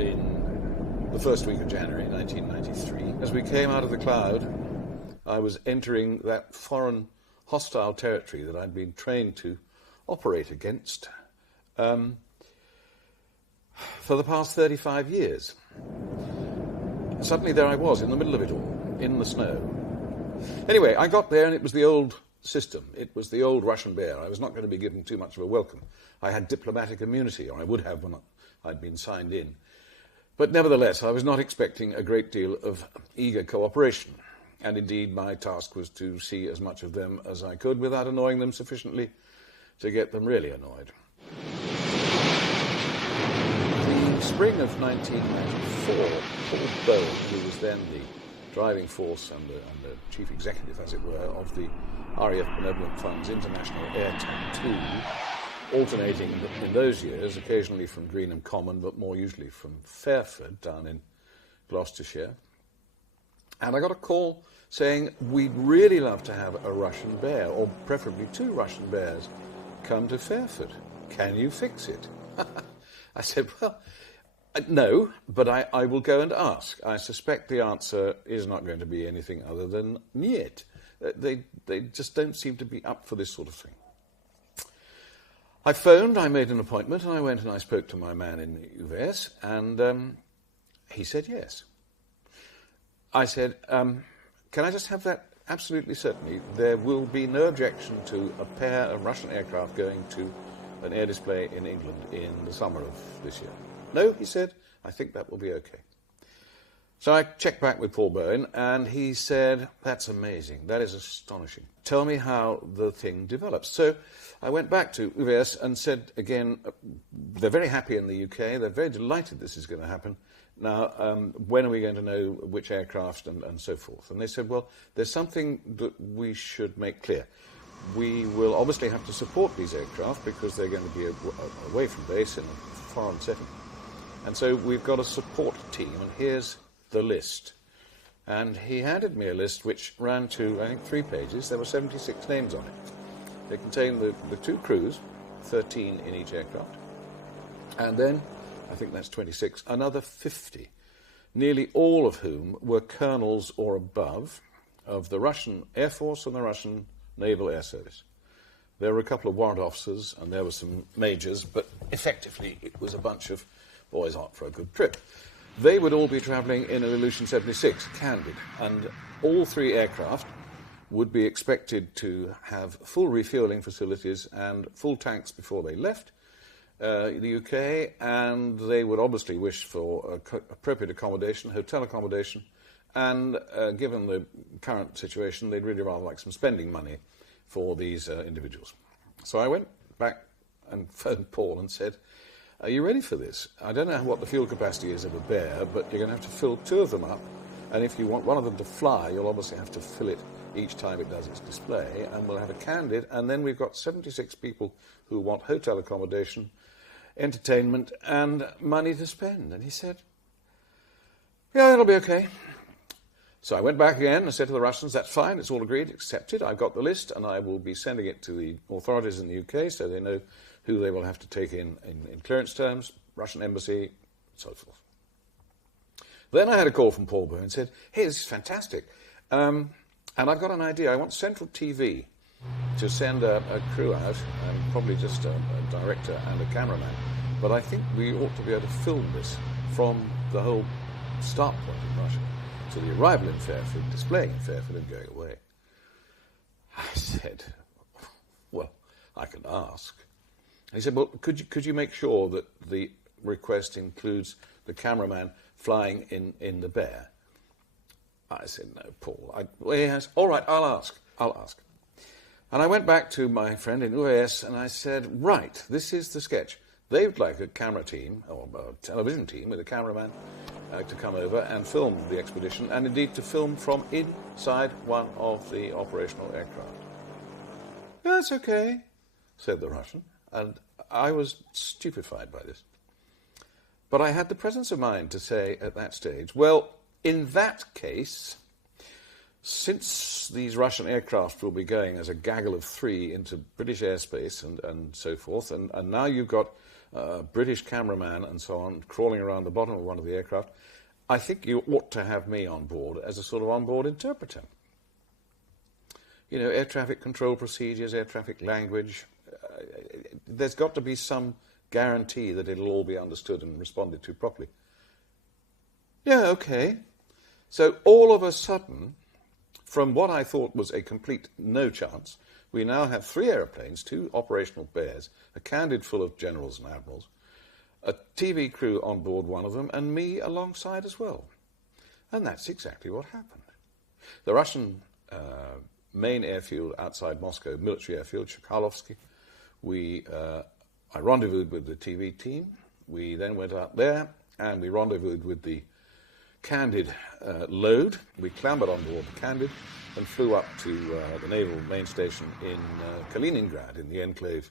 in the first week of January 1993. As we came out of the cloud, I was entering that foreign hostile territory that I'd been trained to operate against for the past 35 years. Suddenly there I was, in the middle of it all, in the snow. Anyway, I got there and it was the old system. It was the old Russian bear. I was not going to be given too much of a welcome. I had diplomatic immunity, or I would have when I'd been signed in. But nevertheless, I was not expecting a great deal of eager cooperation. And indeed, my task was to see as much of them as I could without annoying them sufficiently to get them really annoyed. The spring of 1994, Paul Bowen, who was then the driving force and the chief executive, as it were, of the RAF Benevolent Fund's International Air Tattoo, alternating in those years, occasionally from Greenham Common, but more usually from Fairford, down in Gloucestershire. And I got a call saying, we'd really love to have a Russian bear, or preferably 2 Russian bears, come to Fairford. Can you fix it? I said, well, no, but I will go and ask. I suspect the answer is not going to be anything other than niet. They just don't seem to be up for this sort of thing. I phoned, I made an appointment, and I went and I spoke to my man in UVS, and he said yes. I said, can I just have that absolutely certainly? There will be no objection to a pair of Russian aircraft going to an air display in England in the summer of this year. No, he said, I think that will be okay. So I checked back with Paul Bowen, and he said, that's amazing, that is astonishing. Tell me how the thing develops. So I went back to UVS and said again, they're very happy in the UK, they're very delighted this is going to happen. Now, when are we going to know which aircraft and so forth? And they said, well, there's something that we should make clear. We will obviously have to support these aircraft because they're going to be away from base in a foreign setting. And so we've got a support team, and here's the list. And he handed me a list which ran to, I think, 3 pages. There were 76 names on it. They contained the 2 crews, 13 in each aircraft. And then, I think that's 26, another 50, nearly all of whom were colonels or above of the Russian Air Force and the Russian Naval Air Service. There were a couple of warrant officers and there were some majors, but effectively it was a bunch of boys out for a good trip. They would all be travelling in an Ilyushin 76, Candid, and all 3 aircraft would be expected to have full refueling facilities and full tanks before they left the UK, and they would obviously wish for appropriate accommodation, hotel accommodation, and given the current situation, they'd really rather like some spending money for these individuals. So I went back and phoned Paul and said, are you ready for this? I don't know what the fuel capacity is of a bear, but you're going to have to fill 2 of them up, and if you want one of them to fly, you'll obviously have to fill it each time it does its display, and we'll have a Candid, and then we've got 76 people who want hotel accommodation, entertainment, and money to spend. And he said, yeah, it'll be okay. So I went back again and said to the Russians, that's fine, it's all agreed, accepted, I've got the list, and I will be sending it to the authorities in the UK so they know who they will have to take in clearance terms, Russian embassy, and so forth. Then I had a call from Paul Bowen and said, hey, this is fantastic, and I've got an idea. I want Central TV to send a crew out, and probably just a director and a cameraman, but I think we ought to be able to film this from the whole start point in Russia to the arrival in Fairford, displaying in Fairford and going away. I said, well, I can ask. He said, well, could you make sure that the request includes the cameraman flying in the Bear? I said, no, Paul. Well, he has, all right, I'll ask. And I went back to my friend in UAS and I said, right, this is the sketch. They would like a camera team, or a television team with a cameraman to come over and film the expedition, and indeed to film from inside one of the operational aircraft. That's okay, said the Russian, and I was stupefied by this. But I had the presence of mind to say at that stage, well, in that case, since these Russian aircraft will be going as a gaggle of 3 into British airspace and so forth, and now you've got British cameraman and so on, crawling around the bottom of one of the aircraft, I think you ought to have me on board as a sort of on-board interpreter. You know, air traffic control procedures, air traffic language. There's got to be some guarantee that it'll all be understood and responded to properly. Yeah, okay. So all of a sudden, from what I thought was a complete no chance, we now have 3 aeroplanes, 2 operational bears, a Candid full of generals and admirals, a TV crew on board one of them, and me alongside as well. And that's exactly what happened. The Russian main airfield outside Moscow, military airfield, Chkalovsky, I rendezvoused with the TV team. We then went out there and we rendezvoused with the Candid load. We clambered on board the Candid and flew up to the naval main station in Kaliningrad, in the enclave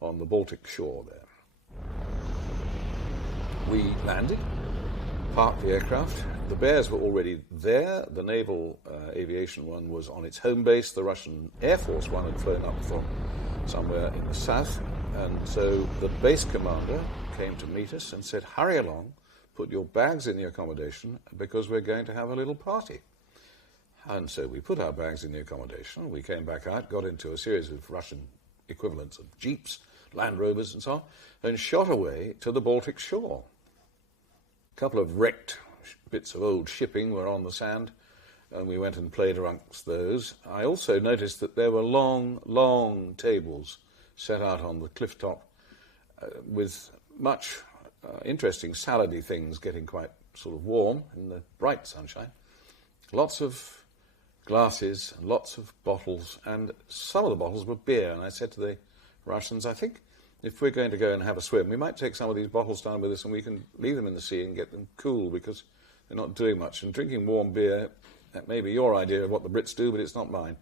on the Baltic shore there. We landed, parked the aircraft. The Bears were already there. The naval aviation one was on its home base. The Russian Air Force one had flown up from somewhere in the south. And so the base commander came to meet us and said, hurry along, put your bags in the accommodation because we're going to have a little party. And so we put our bags in the accommodation. We came back out, got into a series of Russian equivalents of jeeps, Land Rovers and so on, and shot away to the Baltic shore. A couple of wrecked bits of old shipping were on the sand, and we went and played amongst those. I also noticed that there were long, long tables set out on the cliff top with much interesting salady things getting quite sort of warm in the bright sunshine. Lots of glasses, lots of bottles, and some of the bottles were beer. And I said to the Russians, I think if we're going to go and have a swim, we might take some of these bottles down with us and we can leave them in the sea and get them cool because they're not doing much. And drinking warm beer, that may be your idea of what the Brits do, but it's not mine.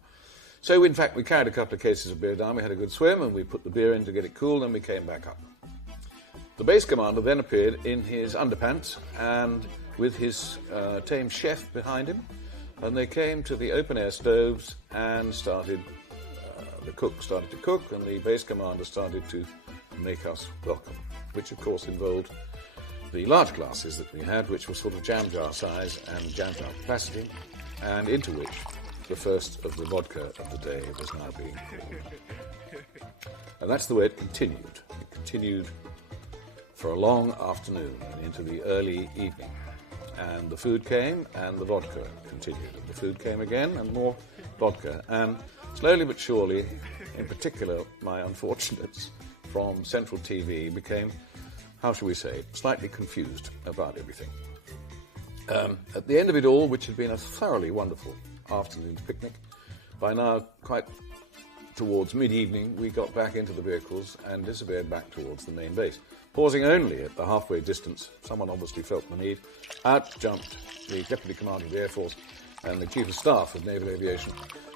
So, in fact, we carried a couple of cases of beer down, we had a good swim, and we put the beer in to get it cool, and we came back up. The base commander then appeared in his underpants and with his tame chef behind him, and they came to the open-air stoves and started, the cook started to cook, and the base commander started to make us welcome, which, of course, involved the large glasses that we had, which were sort of jam jar size and jam jar capacity, and into which the first of the vodka of the day was now being poured. And that's the way it continued. It continued for a long afternoon and into the early evening. And the food came and the vodka continued. And the food came again and more vodka. And slowly but surely, in particular, my unfortunates from Central TV became, how shall we say, slightly confused about everything. At the end of it all, which had been a thoroughly wonderful afternoon's picnic, by now quite towards mid-evening we got back into the vehicles and disappeared back towards the main base, pausing only at the halfway distance. Someone obviously felt the need. Out jumped the Deputy Commander of the Air Force and the Chief of Staff of Naval Aviation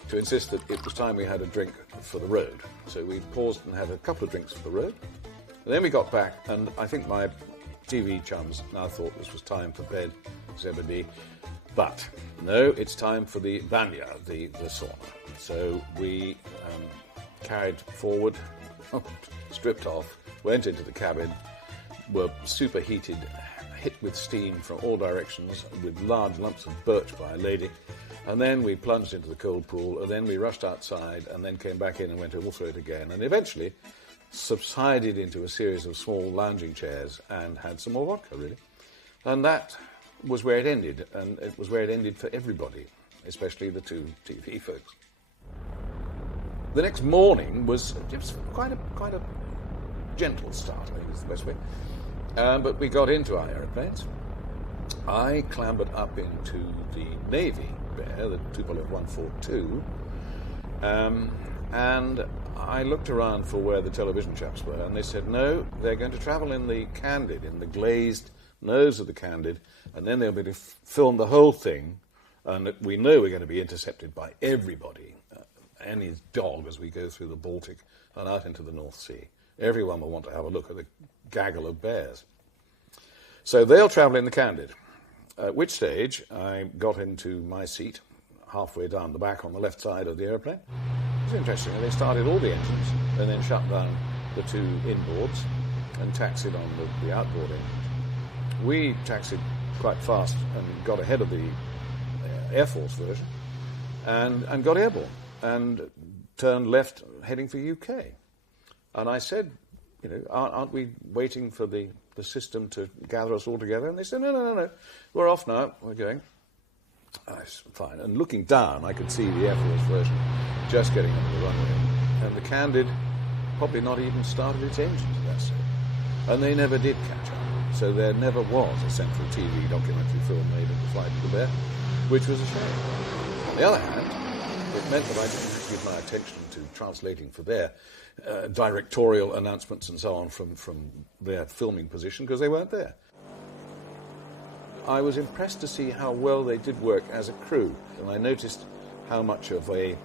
to insist that it was time we had a drink for the road. So we paused and had a couple of drinks for the road. And then we got back, and I think my TV chums now thought this was time for bed, Zebedee. But no, it's time for the banya, the sauna. So we carried forward, stripped off, went into the cabin, were superheated, hit with steam from all directions, with large lumps of birch by a lady. And then we plunged into the cold pool, and then we rushed outside, and then came back in and went all through it again. And eventually subsided into a series of small lounging chairs and had some more vodka, really. And that was where it ended, and it was where it ended for everybody, especially the two TV folks. The next morning was just quite a gentle start, I think is the best way. But we got into our aeroplanes. I clambered up into the Navy Bear, the Tupolev 142, and I looked around for where the television chaps were, and they said, no, they're going to travel in the Candid, in the glazed nose of the Candid, and then they'll be able to film the whole thing, and we know we're going to be intercepted by everybody, any dog, as we go through the Baltic and out into the North Sea. Everyone will want to have a look at the gaggle of bears. So they'll travel in the Candid, at which stage I got into my seat halfway down the back on the left side of the aeroplane. It was interesting. They started all the engines and then shut down the two inboards. and taxied on the outboarding. We taxied quite fast and got ahead of the Air Force version and got airborne and turned left heading for UK. And I said, you know, aren't we waiting for the system to gather us all together? And they said, no, we're off now, we're going. Fine. And looking down, I could see the Air Force version just getting onto the runway. And the Candid probably not even started its engines at that stage. And they never did catch up. So there never was a central TV documentary film made of the flight of the Bear, which was a shame. On the other hand, it meant that I didn't have to give my attention to translating for their directorial announcements and so on from their filming position, because they weren't there. I was impressed to see how well they did work as a crew, and I noticed how much of a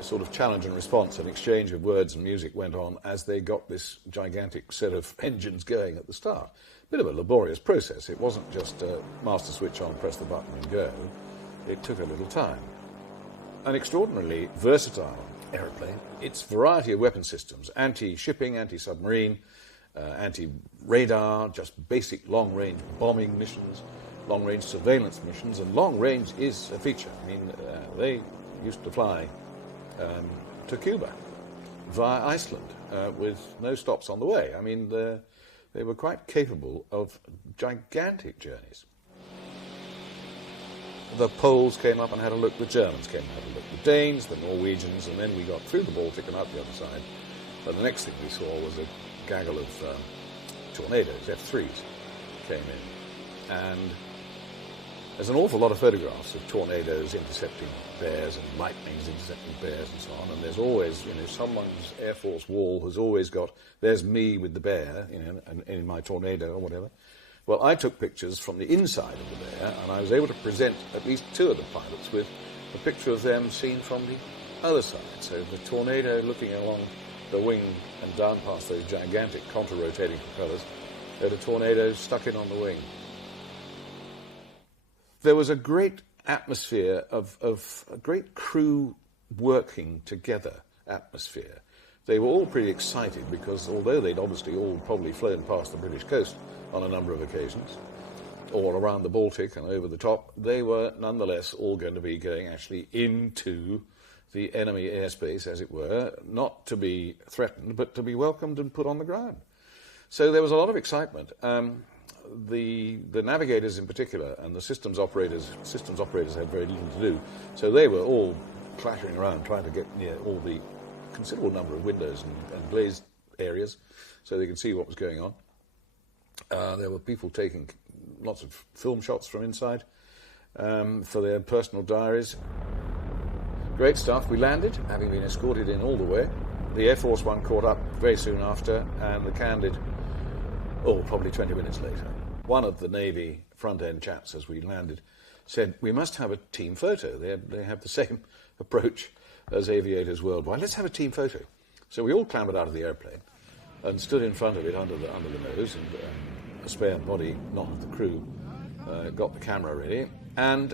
sort of challenge and response and exchange of words and music went on as they got this gigantic set of engines going at the start. Bit of a laborious process. It wasn't just master switch on, press the button and go. It took a little time. An extraordinarily versatile aeroplane. Its variety of weapon systems, anti-shipping, anti-submarine, anti-radar, just basic long-range bombing missions, long-range surveillance missions, and long-range is a feature. I mean, they used to fly to Cuba via Iceland with no stops on the way. I mean, they were quite capable of gigantic journeys. The Poles came up and had a look, the Germans came and had a look, the Danes, the Norwegians, and then we got through the Baltic and out the other side. But the next thing we saw was a gaggle of torpedoes, F3s, came in. And there's an awful lot of photographs of tornadoes intercepting bears and lightnings intercepting bears and so on. And there's always, you know, someone's Air Force wall has always got, there's me with the bear, you know, in my tornado or whatever. Well, I took pictures from the inside of the bear, and I was able to present at least two of the pilots with a picture of them seen from the other side. So the tornado looking along the wing and down past those gigantic contra-rotating propellers, there were tornadoes stuck in on the wing. There was a great atmosphere of a great crew working together atmosphere. They were all pretty excited because although they'd obviously all probably flown past the British coast on a number of occasions, or around the Baltic and over the top, they were nonetheless all going to be going actually into the enemy airspace, as it were, not to be threatened, but to be welcomed and put on the ground. So there was a lot of excitement. The navigators in particular and the systems operators had very little to do, so they were all clattering around trying to get near all the considerable number of windows and glazed areas so they could see what was going on. There were people taking lots of film shots from inside for their personal diaries. Great stuff. We landed, having been escorted in all the way. The Air Force One caught up very soon after, and the Candid, probably 20 minutes later. One of the Navy front-end chaps, as we landed, said, we must have a team photo. They have the same approach as aviators worldwide. Let's have a team photo. So we all clambered out of the airplane and stood in front of it under the nose, and a spare body, not of the crew, got the camera ready. And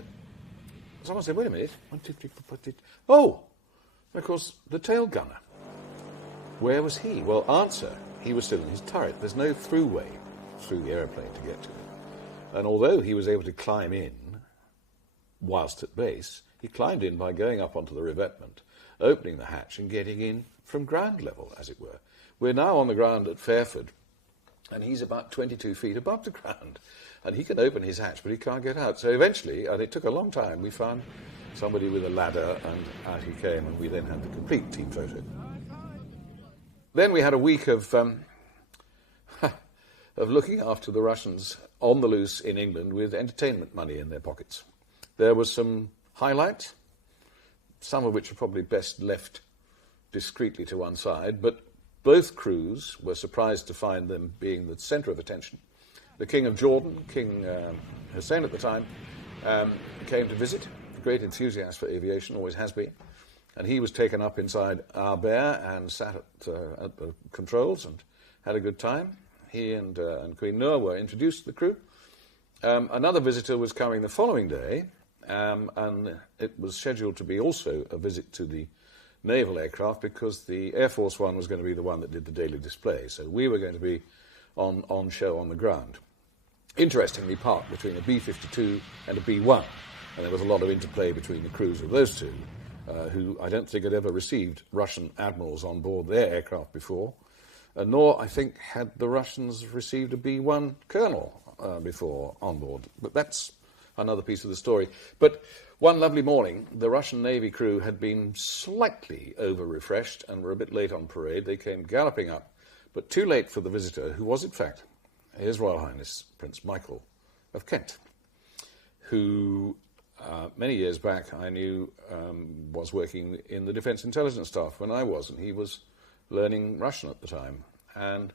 someone said, wait a minute. Oh, of course, the tail gunner. Where was he? Well, answer, he was still in his turret. There's no throughway through the aeroplane to get to it. And although he was able to climb in whilst at base, he climbed in by going up onto the revetment, opening the hatch and getting in from ground level, as it were. We're now on the ground at Fairford, and he's about 22 feet above the ground. And he can open his hatch, but he can't get out. So eventually, and it took a long time, we found somebody with a ladder, and out he came, and we then had the complete team photo. Then we had a week of looking after the Russians on the loose in England with entertainment money in their pockets. There was some highlights, some of which are probably best left discreetly to one side, but both crews were surprised to find them being the centre of attention. The King of Jordan, King Hussein at the time, came to visit, a great enthusiast for aviation, always has been, and he was taken up inside our Bear and sat at the controls and had a good time. He and Queen Noor were introduced to the crew. Another visitor was coming the following day, and it was scheduled to be also a visit to the naval aircraft because the Air Force One was going to be the one that did the daily display. So we were going to be on show on the ground. Interestingly, parked between a B-52 and a B-1. And there was a lot of interplay between the crews of those two, who I don't think had ever received Russian admirals on board their aircraft before, nor, I think, had the Russians received a B-1 colonel before on board. But that's another piece of the story. But one lovely morning, the Russian Navy crew had been slightly over-refreshed and were a bit late on parade. They came galloping up, but too late for the visitor, who was, in fact, His Royal Highness Prince Michael of Kent, who many years back I knew was working in the Defence Intelligence Staff when I was, and he was learning Russian at the time. And,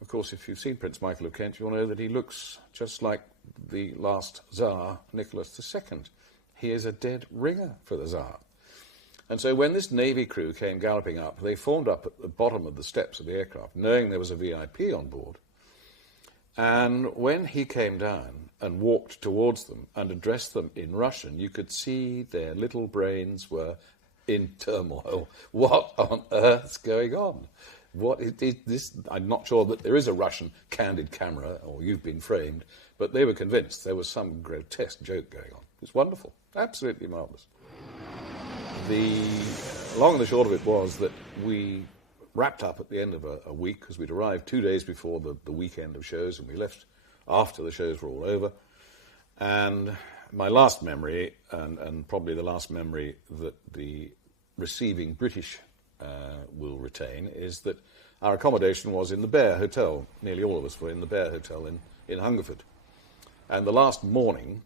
of course, if you've seen Prince Michael of Kent, you'll know that he looks just like the last Tsar, Nicholas II. He is a dead ringer for the Tsar. And so when this Navy crew came galloping up, they formed up at the bottom of the steps of the aircraft, knowing there was a VIP on board. And when he came down and walked towards them and addressed them in Russian, you could see their little brains were in turmoil. What on earth's going on? What is this? I'm not sure that there is a Russian candid camera, or you've been framed, but they were convinced there was some grotesque joke going on. It's wonderful, absolutely marvellous. The long and the short of it was that we wrapped up at the end of a week, because we'd arrived 2 days before the weekend of shows, and we left after the shows were all over. And my last memory, and probably the last memory that the receiving British will retain, is that our accommodation was in the Bear Hotel. Nearly all of us were in the Bear Hotel in Hungerford. And the last morning,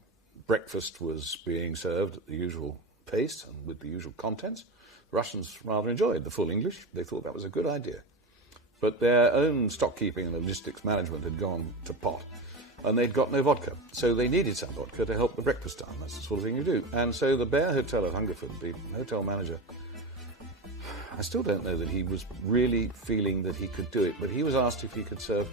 breakfast was being served at the usual pace and with the usual contents. The Russians rather enjoyed the full English. They thought that was a good idea. But their own stockkeeping and logistics management had gone to pot, and they'd got no vodka. So they needed some vodka to help the breakfast time. That's the sort of thing you do. And so the Bear Hotel at Hungerford, the hotel manager, I still don't know that he was really feeling that he could do it, but he was asked if he could serve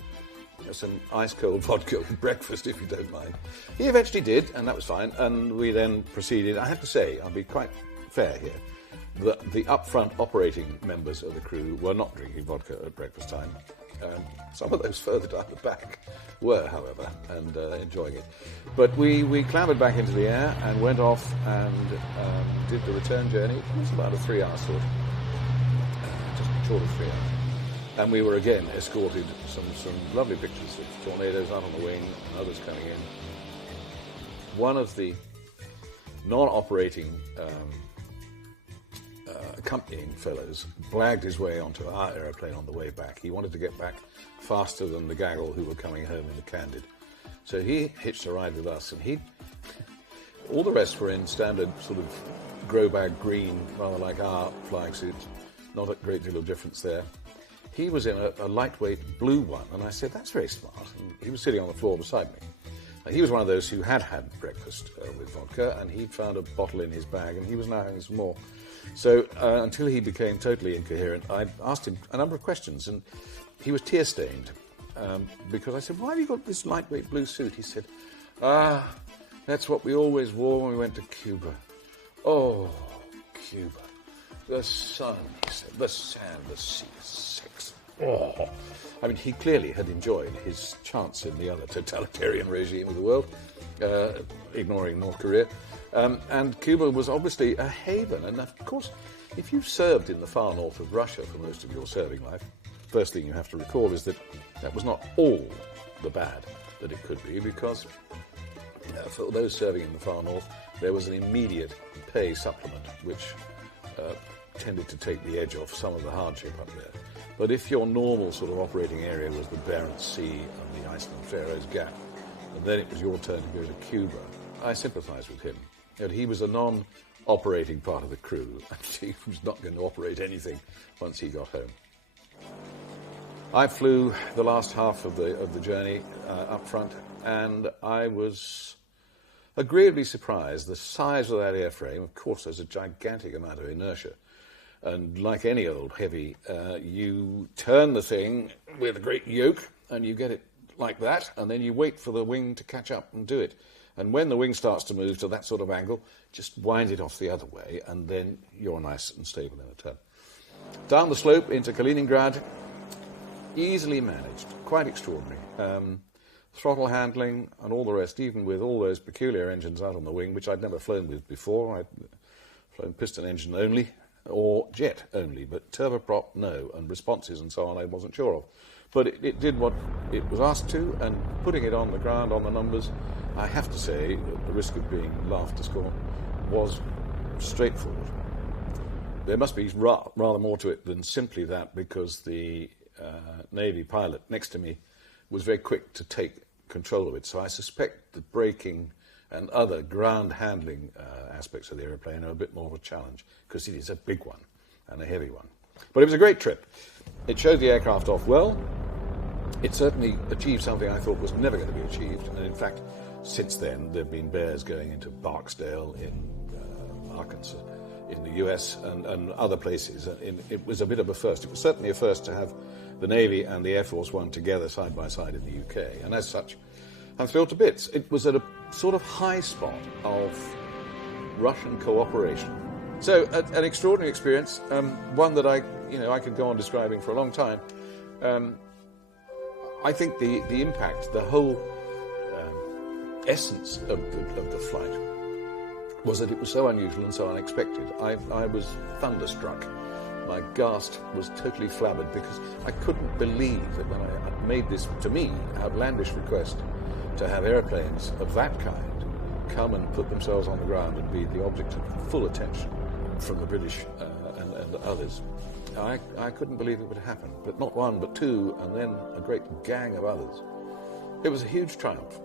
some ice-cold vodka with breakfast, if you don't mind. He eventually did, and that was fine. And we then proceeded. I have to say, I'll be quite fair here, that the up-front operating members of the crew were not drinking vodka at breakfast time. Some of those further down the back were, however, and enjoying it. But we clambered back into the air and went off and did the return journey. It was about a 3-hour sort, just short of 3 hours. And we were again escorted some lovely pictures of tornadoes out on the wing and others coming in. One of the non-operating accompanying fellows blagged his way onto our aeroplane on the way back. He wanted to get back faster than the gaggle who were coming home in the Candid. So he hitched a ride with us, and all the rest were in standard sort of grow-bag green, rather like our flying suits. Not a great deal of difference there. He was in a lightweight blue one, and I said, that's very smart. And he was sitting on the floor beside me. And he was one of those who had breakfast with vodka, and he'd found a bottle in his bag, and he was now having some more. So until he became totally incoherent, I asked him a number of questions, and he was tear-stained because I said, why have you got this lightweight blue suit? He said, that's what we always wore when we went to Cuba. Oh, Cuba. The sun, he said, the sand, the sea, sex. Oh. I mean, he clearly had enjoyed his chance in the other totalitarian regime of the world, ignoring North Korea. And Cuba was obviously a haven. And of course, if you've served in the far north of Russia for most of your serving life, first thing you have to recall is that that was not all the bad that it could be, because for those serving in the far north, there was an immediate pay supplement, which tended to take the edge off some of the hardship up there. But if your normal sort of operating area was the Barents Sea and the Iceland-Faroes Gap, and then it was your turn to go to Cuba, I sympathised with him. And he was a non-operating part of the crew, and he was not going to operate anything once he got home. I flew the last half of the journey up front, and I was agreeably surprised. The size of that airframe, of course, there's a gigantic amount of inertia. And like any old heavy, you turn the thing with a great yoke, and you get it like that, and then you wait for the wing to catch up and do it. And when the wing starts to move to that sort of angle, just wind it off the other way, and then you're nice and stable in a turn. Down the slope into Kaliningrad, easily managed, quite extraordinary. Throttle handling and all the rest, even with all those peculiar engines out on the wing, which I'd never flown with before. I'd flown piston engine only, or jet only, but turboprop, no, and responses and so on I wasn't sure of. But it did what it was asked to, and putting it on the ground on the numbers, I have to say, at the risk of being laughed to scorn, was straightforward. There must be rather more to it than simply that, because the Navy pilot next to me was very quick to take control of it. So I suspect the braking and other ground handling aspects of the aeroplane are a bit more of a challenge, because it is a big one and a heavy one. But it was a great trip. It showed the aircraft off well. It certainly achieved something I thought was never going to be achieved. And in fact, since then, there have been bears going into Barksdale in Arkansas, in the US, and other places. It was a bit of a first. It was certainly a first to have the Navy and the Air Force One together side by side in the UK. And as such, I'm thrilled to bits. It was at a sort of high spot of Russian cooperation. So an extraordinary experience, one that I could go on describing for a long time. I think the impact, the whole essence of the flight was that it was so unusual and so unexpected. I was thunderstruck. My gasp was totally flabbered, because I couldn't believe that when I made this, to me, outlandish request to have airplanes of that kind come and put themselves on the ground and be the object of full attention from the British and others. I couldn't believe it would happen, but not one, but two, and then a great gang of others. It was a huge triumph.